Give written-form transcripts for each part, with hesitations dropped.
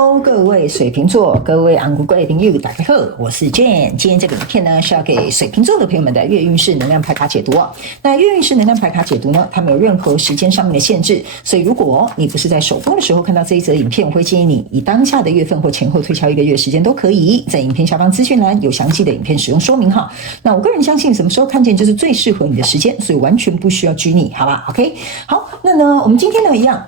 Hello， 各位水瓶座，各位昂贵朋友，大家好，我是 Jane。今天这个影片呢，是要给水瓶座的朋友们的月运势能量牌卡解读哦。那月运势能量牌卡解读呢，它没有任何时间上面的限制，所以如果你不是在首播的时候看到这一则影片，我会建议你以当下的月份或前后推敲1个月时间都可以。在影片下方资讯栏有详细的影片使用说明哈。那我个人相信，什么时候看见就是最适合你的时间，所以完全不需要拘泥，好吧 ？OK， 好，那呢，我们今天呢一样。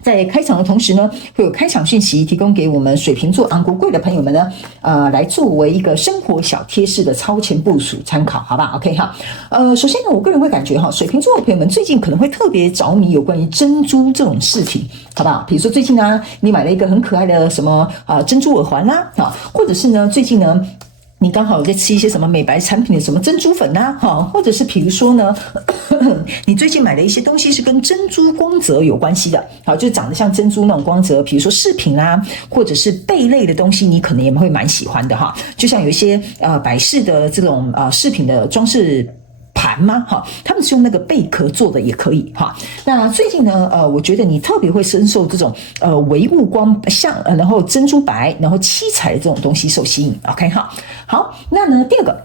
在开场的同时呢，会有开场讯息提供给我们水瓶座昂国贵的朋友们呢，来作为一个生活小贴士的超前部署参考，好吧 ？OK 哈，首先呢，我个人会感觉哈，水瓶座的朋友们最近可能会特别着迷有关于珍珠这种饰品，好不好？比如说最近呢，你买了一个很可爱的什么珍珠耳环啦，或者是呢最近呢。你刚好有在吃一些什么美白产品的什么珍珠粉啊，或者是比如说呢，你最近买了一些东西是跟珍珠光泽有关系的，好，就长得像珍珠那种光泽，比如说饰品啦，或者是贝类的东西，你可能也会蛮喜欢的哈。就像有一些摆饰的这种饰品的装饰盘吗？哈，他们是用那个贝壳做的也可以哈。那最近呢，我觉得你特别会深受这种微雾光像然后珍珠白，然后七彩的这种东西受吸引。OK 哈，好，那呢第二个，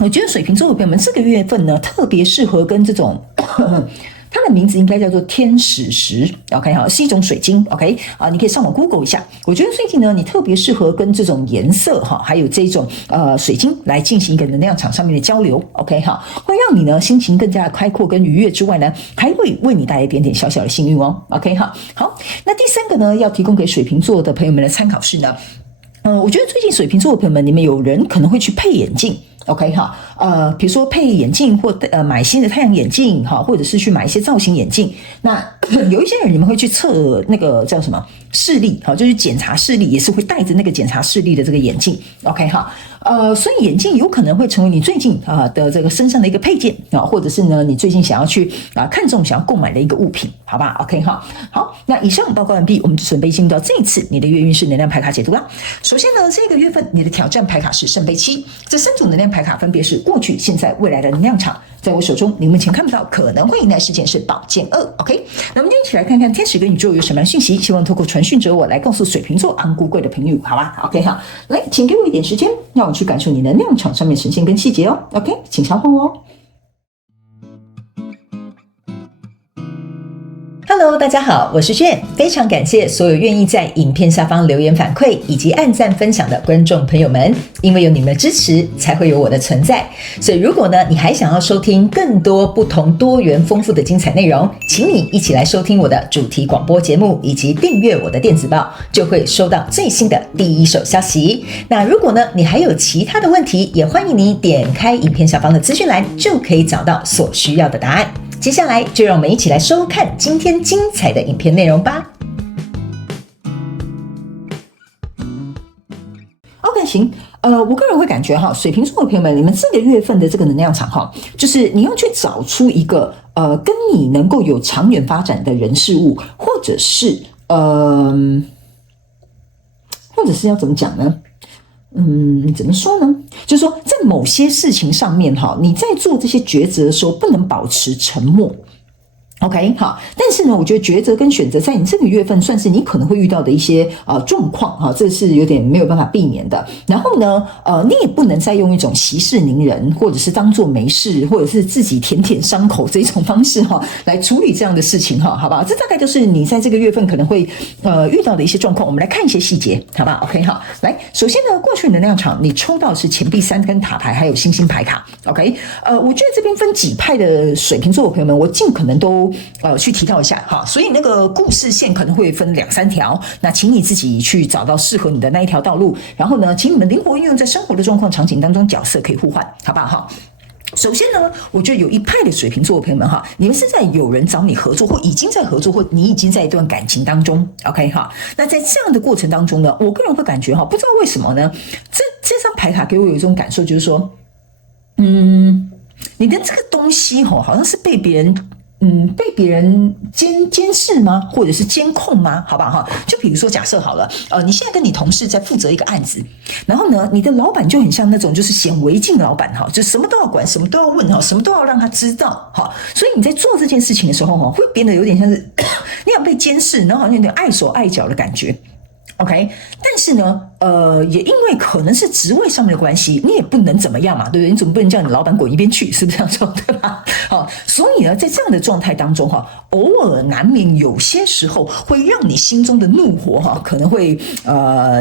我觉得水瓶座的朋友们这个月份呢特别适合跟这种。它的名字应该叫做天使石 ，OK 哈，是一种水晶 ，OK 你可以上网 Google 一下。我觉得最近呢，你特别适合跟这种颜色哈，还有这种水晶来进行一个能量场上面的交流 ，OK 哈，会让你呢心情更加的开阔跟愉悦之外呢，还会为你带来一点点小小的幸运哦 ，OK 哈。好，那第三个呢，要提供给水瓶座的朋友们的参考是呢，我觉得最近水瓶座的朋友们，你们有人可能会去配眼镜。OK 哈，比如说配眼镜或买新的太阳眼镜哈，或者是去买一些造型眼镜。那有一些人你们会去测那个叫什么视力哈，就是检查视力，也是会戴着那个检查视力的这个眼镜。OK 哈，所以眼镜有可能会成为你最近的这个身上的一个配件啊，或者是呢你最近想要去看中想要购买的一个物品，好吧 ？OK 哈，好，那以上报告完毕，我们就准备进入到这一次你的月运势能量牌卡解读啦。首先呢，这个月份你的挑战牌卡是圣杯7，这3组能量牌卡分别是过去、现在、未来的能量场，在我手中你目前看不到，可能会迎来事件是宝剑2。OK， 那我们一起来看看天使跟宇宙有什么讯息，希望透过传讯者我来告诉水瓶座昂孤贵的朋友，好吧 ？OK 好，来，请给我一点时间，让我去感受你能量场上面呈现跟细节哦。OK， 请稍后哦。Hello， 大家好，我是Jane，非常感谢所有愿意在影片下方留言反馈以及按赞分享的观众朋友们，因为有你们的支持，才会有我的存在。所以如果呢，你还想要收听更多不同多元丰富的精彩内容，请你一起来收听我的主题广播节目，以及订阅我的电子报，就会收到最新的第一手消息。那如果呢，你还有其他的问题，也欢迎你点开影片下方的资讯栏，就可以找到所需要的答案。接下来就让我们一起来收看今天精彩的影片内容吧。OK， 行，我个人会感觉哈，水瓶座的朋友们，你们这个月份的这个能量场哈，就是你要去找出一个跟你能够有长远发展的人事物，或者是要怎么讲呢？怎么说呢？就是说，在某些事情上面哈，你在做这些抉择的时候，不能保持沉默。OK， 好，但是呢，我觉得抉择跟选择在你这个月份算是你可能会遇到的一些状况哈，这是有点没有办法避免的。然后呢，你也不能再用一种息事宁人，或者是当作没事，或者是自己舔舔伤口这种方式哈，来处理这样的事情哈，好不好？这大概就是你在这个月份可能会遇到的一些状况。我们来看一些细节，好不好 ？OK， 好，来，首先呢，过去能量场你抽到的是钱币3跟塔牌，还有星星牌卡。OK， 我觉得这边分几派的水瓶座的朋友们，我尽可能都去提到一下哈，所以那个故事线可能会分2-3条，那请你自己去找到适合你的那一条道路，然后呢，请你们灵活运用在生活的状况场景当中，角色可以互换，好不好哈？首先呢，我觉得有一派的水瓶座的朋友们哈，你们是在有人找你合作，或已经在合作，或你已经在一段感情当中 ，OK 哈？那在这样的过程当中呢，我个人会感觉哈，不知道为什么呢，这张牌卡给我有一种感受，就是说，你的这个东西哈，好像是被别人监视吗？或者是监控吗？好不好哈？就比如说假设好了，你现在跟你同事在负责一个案子，然后呢，你的老板就很像那种就是显微镜老板哈，就什么都要管，什么都要问哈，什么都要让他知道哈。所以你在做这件事情的时候哈，会变得有点像是你想被监视，然后好像有点碍手碍脚的感觉。OK，但是呢，也因为可能是职位上面的关系，你也不能怎么样嘛，对不对？你总不能叫你老板滚一边去，是不是这样说，对吧？好，所以呢，在这样的状态当中哈，偶尔难免有些时候会让你心中的怒火哈，可能会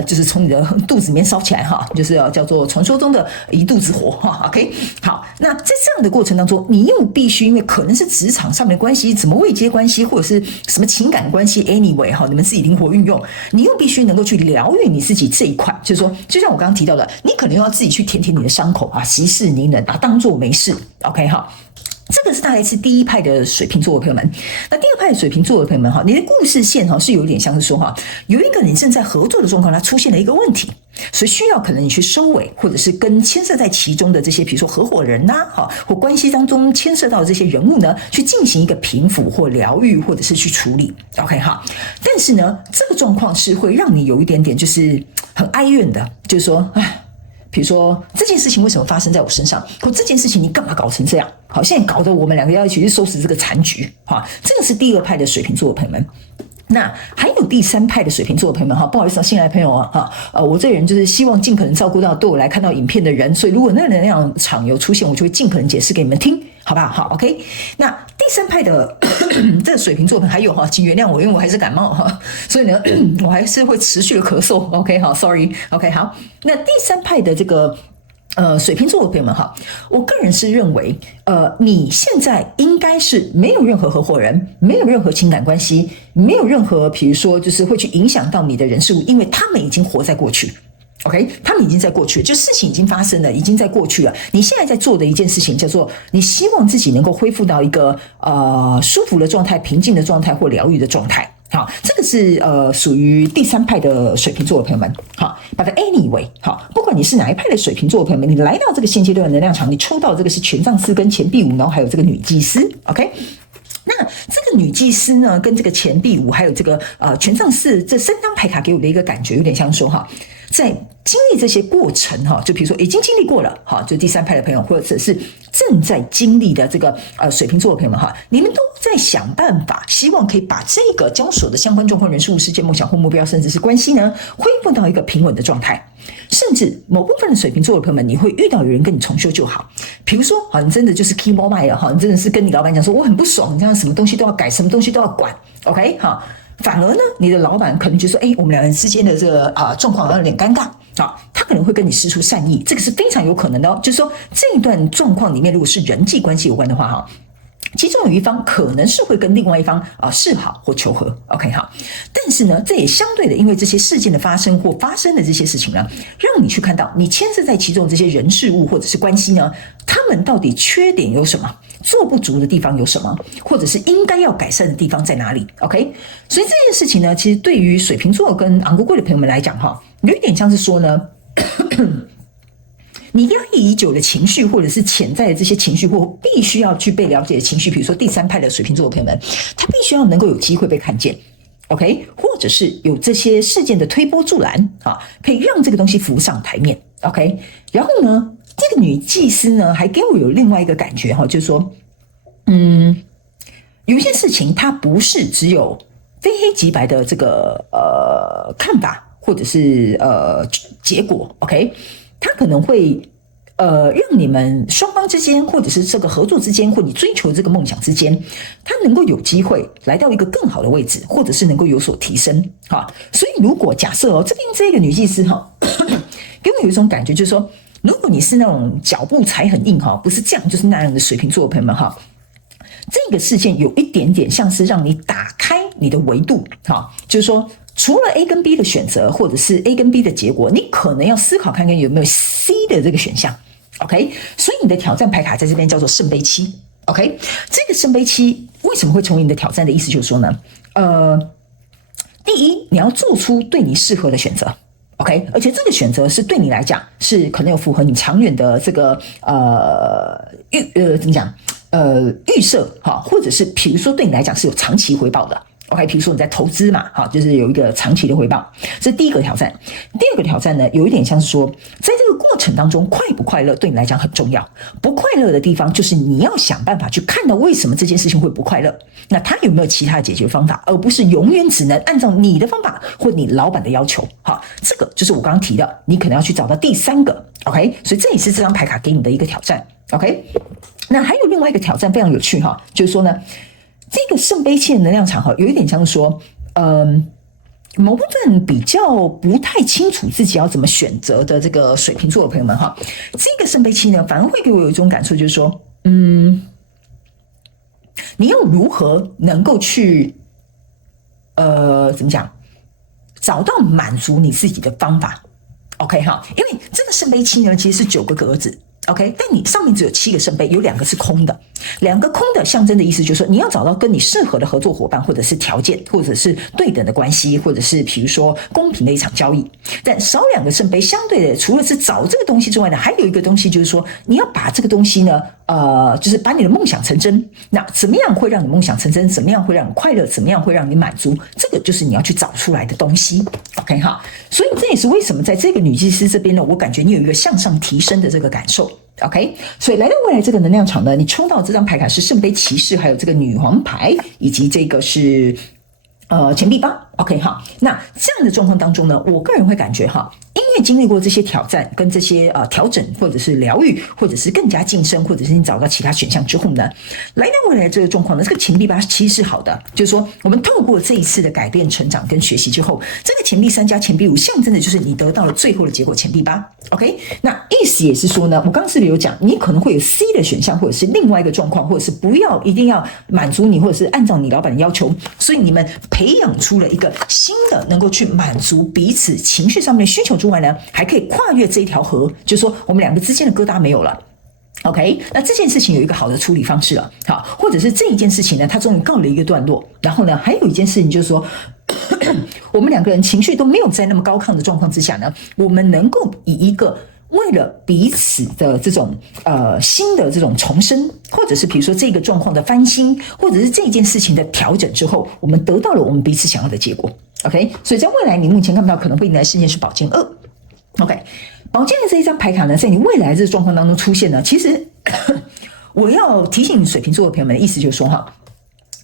就是从你的肚子里面烧起来哈，就是叫做传说中的一肚子火哈。OK， 好，那在这样的过程当中，你又必须因为可能是职场上面的关系，什么位阶关系，或者是什么情感关系 ，anyway 哈，你们自己灵活运用，你又必须能够去疗愈你自己这一块，就是说，就像我刚刚提到的，你可能要自己去舔舔你的伤口啊，息事宁人啊，当做没事。OK 哈。这个是大概是第一派的水瓶座的朋友们。那第二派的水瓶座的朋友们哈，你的故事线哈是有点像是说哈，有一个你正在合作的状况，它出现了一个问题，所以需要可能你去收尾，或者是跟牵涉在其中的这些，比如说合伙人呐，哈，或关系当中牵涉到的这些人物呢，去进行一个平抚或疗愈，或者是去处理。OK 哈，但是呢，这个状况是会让你有一点点就是很哀怨的，就是说，哎。比如说这件事情为什么发生在我身上？或这件事情你干嘛搞成这样？好，现在搞得我们两个要一起去收拾这个残局。哈，这个是第二派的水瓶座的朋友们。那还有第三派的水瓶座的朋友们哈，不好意思啊，新来的朋友啊，我这人就是希望尽可能照顾到对我来看到影片的人，所以如果那个能量场有出现，我就会尽可能解释给你们听，好不好？好 ，OK。那第三派的这个水瓶座朋友还有哈，请原谅我，因为我还是感冒哈，所以呢，我还是会持续的咳嗽。OK， 好 ，Sorry，OK， 好。那第三派的这个。水瓶座的朋友们哈，我个人是认为，你现在应该是没有任何合伙人，没有任何情感关系，没有任何比如说就是会去影响到你的人事物，因为他们已经活在过去。OK， 他们已经在过去了，就事情已经发生了，已经在过去了。你现在在做的一件事情叫做，你希望自己能够恢复到一个舒服的状态、平静的状态或疗愈的状态。好，这个是属于第三派的水瓶座的朋友们。好 ，But anyway， 好，不管你是哪一派的水瓶座的朋友们，你来到这个现阶段的能量场，你抽到这个是权杖四跟钱币五，然后还有这个女祭司。OK。那这个女祭司呢，跟这个钱币五，还有这个权杖四这三张牌卡给我的一个感觉，有点像说哈，在经历这些过程哈，就比如说已经经历过了哈，就第三派的朋友，或者是正在经历的这个水瓶座的朋友们哈，你们都在想办法，希望可以把这个交手的相关状况、人事物、事件、梦想或目标，甚至是关系呢，恢复到一个平稳的状态。甚至某部分的水瓶座的朋友们，你会遇到有人跟你重修旧好，比如说，好，你真的就是 key more mind 了哈，你真的是跟你老板讲说我很不爽，你这样什么东西都要改，什么东西都要管 ，OK 哈。反而呢，你的老板可能就说，我们两人之间的这个状况有点尴尬啊，他可能会跟你施出善意，这个是非常有可能的哦。就是说，这一段状况里面，如果是人际关系有关的话哈，其中有一方可能是会跟另外一方示好或求和 ，OK 哈。但是呢，这也相对的，因为这些事件的发生或发生的这些事情呢，让你去看到你牵涉在其中的这些人事物或者是关系呢，他们到底缺点有什么，做不足的地方有什么，或者是应该要改善的地方在哪里 ？OK， 所以这件事情呢，其实对于水瓶座跟昂贵贵的朋友们来讲哈，有一点像是说呢。你压抑已久的情绪，或者是潜在的这些情绪，或必须要去被了解的情绪，比如说第三派的水瓶座的朋友们，他必须要能够有机会被看见 ，OK， 或者是有这些事件的推波助澜啊，可以让这个东西浮上台面 ，OK。然后呢，这个女祭司呢，还给我有另外一个感觉哈，就是说，有一些事情它不是只有非黑即白的这个看法，或者是结果 ，OK。它可能会让你们双方之间，或者是这个合作之间，或你追求这个梦想之间，它能够有机会来到一个更好的位置，或者是能够有所提升哈。所以如果假设这边这个女祭司哈，给我有一种感觉，就是说，如果你是那种脚步踩很硬哈，不是这样就是那样的水瓶座的朋友们哈，这个事件有一点点像是让你打开你的维度哈，就是说。除了 A 跟 B 的选择，或者是 A 跟 B 的结果，你可能要思考看看有没有 C 的这个选项 ，OK？ 所以你的挑战牌卡在这边叫做圣杯七 ，OK？ 这个圣杯七为什么会成为你的挑战的意思就是说呢，第一，你要做出对你适合的选择 ，OK？ 而且这个选择是对你来讲是可能有符合你长远的这个怎么讲？预设哈，或者是比如说对你来讲是有长期回报的。OK， 比如说你在投资嘛，好，就是有一个长期的回报，这是第一个挑战。第二个挑战呢，有一点像是说，在这个过程当中，快不快乐对你来讲很重要。不快乐的地方，就是你要想办法去看到为什么这件事情会不快乐，那他有没有其他的解决方法，而不是永远只能按照你的方法或你老板的要求。好，这个就是我刚刚提的，你可能要去找到第三个。OK， 所以这也是这张牌卡给你的一个挑战。OK， 那还有另外一个挑战非常有趣哈，就是说呢。这个圣杯七的能量场哈，有一点像是说，某部分比较不太清楚自己要怎么选择的这个水瓶座的朋友们哈，这个圣杯七呢，反而会给我有一种感受，就是说，你要如何能够去，怎么讲，找到满足你自己的方法 ，OK 哈，因为这个圣杯七呢，其实是9个格子。OK， 但你上面只有7个圣杯，有2个是空的，2个空的象征的意思就是说，你要找到跟你适合的合作伙伴，或者是条件，或者是对等的关系，或者是比如说公平的一场交易。但少2个圣杯，相对的，除了是找这个东西之外呢，还有一个东西就是说，你要把这个东西呢，就是把你的梦想成真。那怎么样会让你梦想成真？怎么样会让你快乐？怎么样会让你满足？这个就是你要去找出来的东西。OK 哈，所以这也是为什么在这个女祭司这边呢，我感觉你有一个向上提升的这个感受。OK， 所以来到未来这个能量场呢，你抽到这张牌卡是圣杯骑士，还有这个女皇牌，以及这个是钱币八。OK 哈，那这样的状况当中呢，我个人会感觉哈，因为经历过这些挑战跟这些调整，或者是疗愈，或者是更加晋升，或者是你找到其他选项之后呢，来到未来这个状况呢，这个钱币八其实是好的，就是说我们透过这一次的改变、成长跟学习之后，这个钱币3加钱币5象征的就是你得到了最后的结果钱币八。OK， 那意思也是说呢，我刚刚是不是有讲，你可能会有 C 的选项，或者是另外一个状况，或者是不要一定要满足你，或者是按照你老板的要求，所以你们培养出了一个新的能够去满足彼此情绪上面的需求之外呢，还可以跨越这一条河，就是说我们2个之间的疙瘩没有了。OK， 那这件事情有一个好的处理方式了，好，或者是这一件事情呢，它终于告了一个段落。然后呢，还有一件事情就是说，我们2个人情绪都没有在那么高亢的状况之下呢，我们能够以一个为了彼此的这种新的这种重生，或者是比如说这个状况的翻新，或者是这件事情的调整之后，我们得到了我们彼此想要的结果。OK， 所以在未来你目前看不到可能会迎来事件是宝剑2。OK， 宝剑的这一张牌卡呢，在你未来这个状况当中出现呢，其实我要提醒水瓶座的朋友们的意思就是说哈，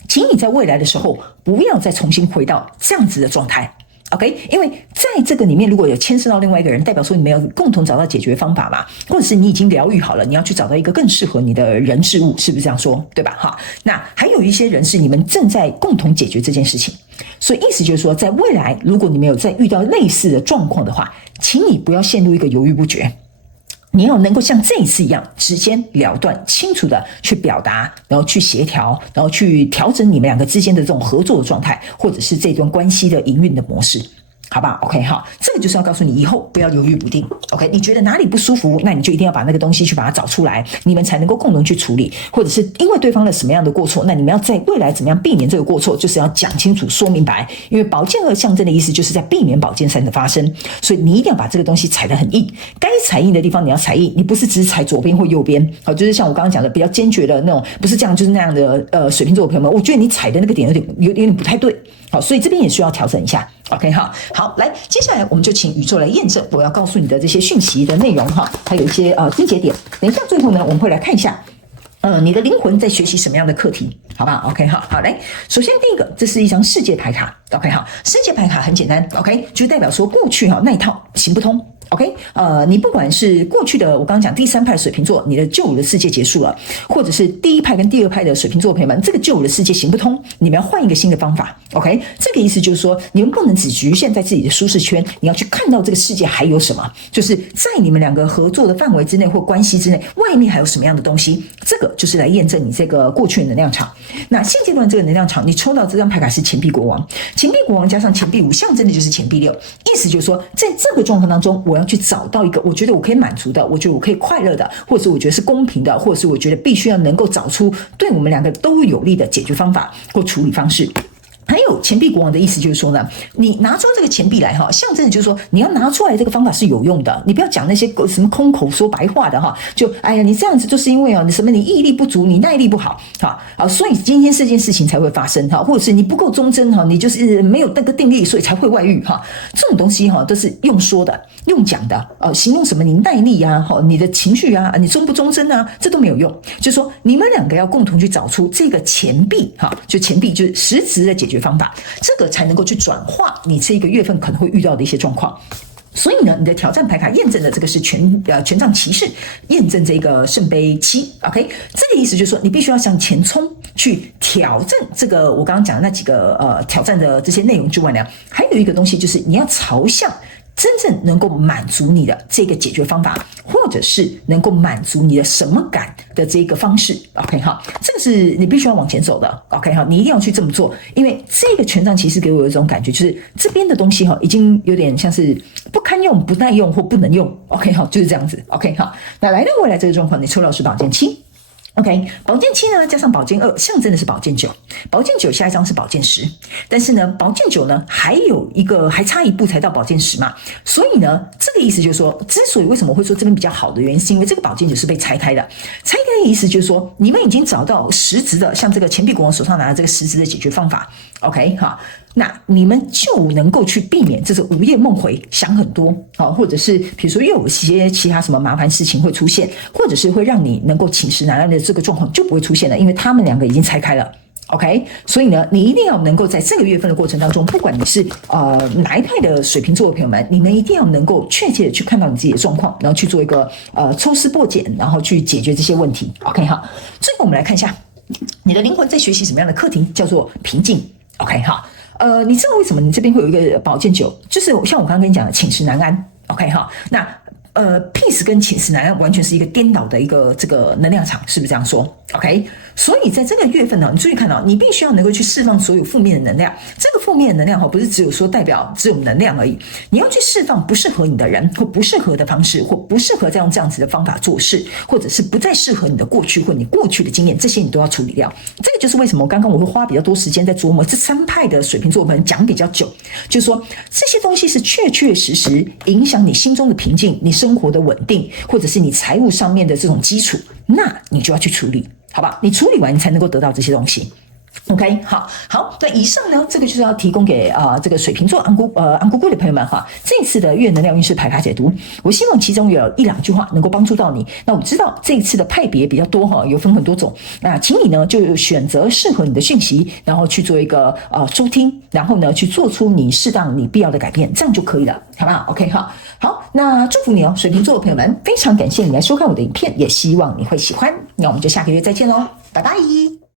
请你在未来的时候不要再重新回到这样子的状态。OK， 因为在这个里面如果有牵涉到另外一个人，代表说你们要共同找到解决方法嘛，或者是你已经疗愈好了，你要去找到一个更适合你的人事物，是不是这样说？对吧？哈，那还有一些人是你们正在共同解决这件事情，所以意思就是说，在未来如果你们有再遇到类似的状况的话，请你不要陷入一个犹豫不决。你要能够像这一次一样直截了当、清楚的去表达，然后去协调，然后去调整你们2个之间的这种合作的状态，或者是这段关系的营运的模式。好吧 ，OK 好，这个就是要告诉你以后不要犹豫不定 ，OK？ 你觉得哪里不舒服，那你就一定要把那个东西去把它找出来，你们才能够共同去处理，或者是因为对方的什么样的过错，那你们要在未来怎么样避免这个过错，就是要讲清楚、说明白。因为宝剑2象征的意思就是在避免宝剑3的发生，所以你一定要把这个东西踩得很硬，该踩硬的地方你要踩硬，你不是只踩左边或右边，好，就是像我刚刚讲的比较坚决的那种，不是这样就是那样的水瓶座的朋友们，我觉得你踩的那个点有点不太对，好，所以这边也需要调整一下。OK 好，来，接下来我们就请宇宙来验证我要告诉你的这些讯息的内容哈，还有一些精节点。等一下最后呢，我们会来看一下，你的灵魂在学习什么样的课题，好不好 ？OK 好，来，首先第一个，这是一张世界牌卡 ，OK 好，世界牌卡很简单 ，OK 就代表说过去那一套行不通。OK， 你不管是过去的我刚刚讲第3派水瓶座，你的旧有的世界结束了，或者是第1派跟第2派的水瓶座朋友们，这个旧有的世界行不通，你们要换一个新的方法。OK， 这个意思就是说，你们不能只局限在自己的舒适圈，你要去看到这个世界还有什么，就是在你们2个合作的范围之内或关系之内，外面还有什么样的东西，这个就是来验证你这个过去的能量场。那现阶段这个能量场，你抽到这张牌卡是钱币国王，钱币国王加上钱币5，象征的就是钱币6，意思就是说，在这个状况当中，我要去找到一个我觉得我可以满足的，我觉得我可以快乐的，或者是我觉得是公平的，或者是我觉得必须要能够找出对我们2个都有利的解决方法或处理方式。还有钱币国王的意思就是说呢，你拿出这个钱币来哈，象征的就是说你要拿出来这个方法是有用的，你不要讲那些什么空口说白话的哈，就哎呀你这样子就是因为你什么你毅力不足，你耐力不好好，所以今天这件事情才会发生哈，或者是你不够忠贞哈，你就是没有那个定力，所以才会外遇哈，这种东西哈都是用说的、用讲的形容什么你耐力啊、你的情绪啊、你忠不忠贞啊，这都没有用，就是说你们两个要共同去找出这个钱币哈，就钱币就是实质的解决方法，这个才能够去转化你这一个月份可能会遇到的一些状况。所以呢，你的挑战牌卡验证的这个是权杖骑士，验证这个圣杯七 ，OK， 这个意思就是说，你必须要向前冲，去挑战这个我刚刚讲的那几个挑战的这些内容之外呢，还有一个东西就是你要朝向真正能够满足你的这个解决方法，或者是能够满足你的什么感的这个方式 ，OK 哈，这个是你必须要往前走的 ，OK 哈，你一定要去这么做，因为这个权杖骑士给我有一种感觉，就是这边的东西哈，已经有点像是不堪用、不耐用或不能用 ，OK 哈，就是这样子 ，OK 哈，那来到未来这个状况，你抽到是宝剑七。OK， 宝剑七呢加上宝剑2，象征的是宝剑9。宝剑9下一张是宝剑10，但是呢，宝剑9呢还差一步才到宝剑10嘛，所以呢，这个意思就是说，之所以为什么会说这边比较好的原因，是因为这个宝剑9是被拆开的。拆开的意思就是说，你们已经找到实质的，像这个钱币国王手上拿的这个实质的解决方法。OK， 哈。那你们就能够去避免这个午夜梦回，想很多或者是比如说又有一些其他什么麻烦事情会出现，或者是会让你能够寝食难安的这个状况就不会出现了，因为他们两个已经拆开了。OK， 所以呢，你一定要能够在这个月份的过程当中，不管你是哪一派的水瓶座的朋友们，你们一定要能够确切的去看到你自己的状况，然后去做一个抽丝剥茧，然后去解决这些问题。OK 哈，最后我们来看一下你的灵魂在学习什么样的课题，叫做平静。OK 哈。你知道为什么你这边会有一个宝剑9？就是像我刚刚跟你讲的寝食难安 ，OK 哈，那peace 跟寝食难安完全是一个颠倒的一个这个能量场，是不是这样说 ？OK， 所以在这个月份呢，你注意看到，你必须要能够去释放所有负面的能量。这个负面的能量不是只有说代表只有能量而已，你要去释放不适合你的人，或不适合的方式，或不适合再用这样子的方法做事，或者是不再适合你的过去或你过去的经验，这些你都要处理掉。这个就是为什么我会花比较多时间在琢磨这3派的水瓶座朋友讲比较久，就是说这些东西是确确实实影响你心中的平静，你生活的稳定，或者是你财务上面的这种基础，那你就要去处理，好吧？你处理完，你才能够得到这些东西。OK， 好，那以上呢，这个就是要提供给这个水瓶座昂咕咕的朋友们哈，这一次的月能量运势牌卡解读，我希望其中有1-2句话能够帮助到你。那我知道这一次的派别比较多哈，有分很多种，那请你呢就选择适合你的讯息，然后去做一个收听，然后呢去做出你适当你必要的改变，这样就可以了，好不好 ？OK 哈，好，那祝福你水瓶座的朋友们，非常感谢你来收看我的影片，也希望你会喜欢。那我们就下个月再见喽，拜拜。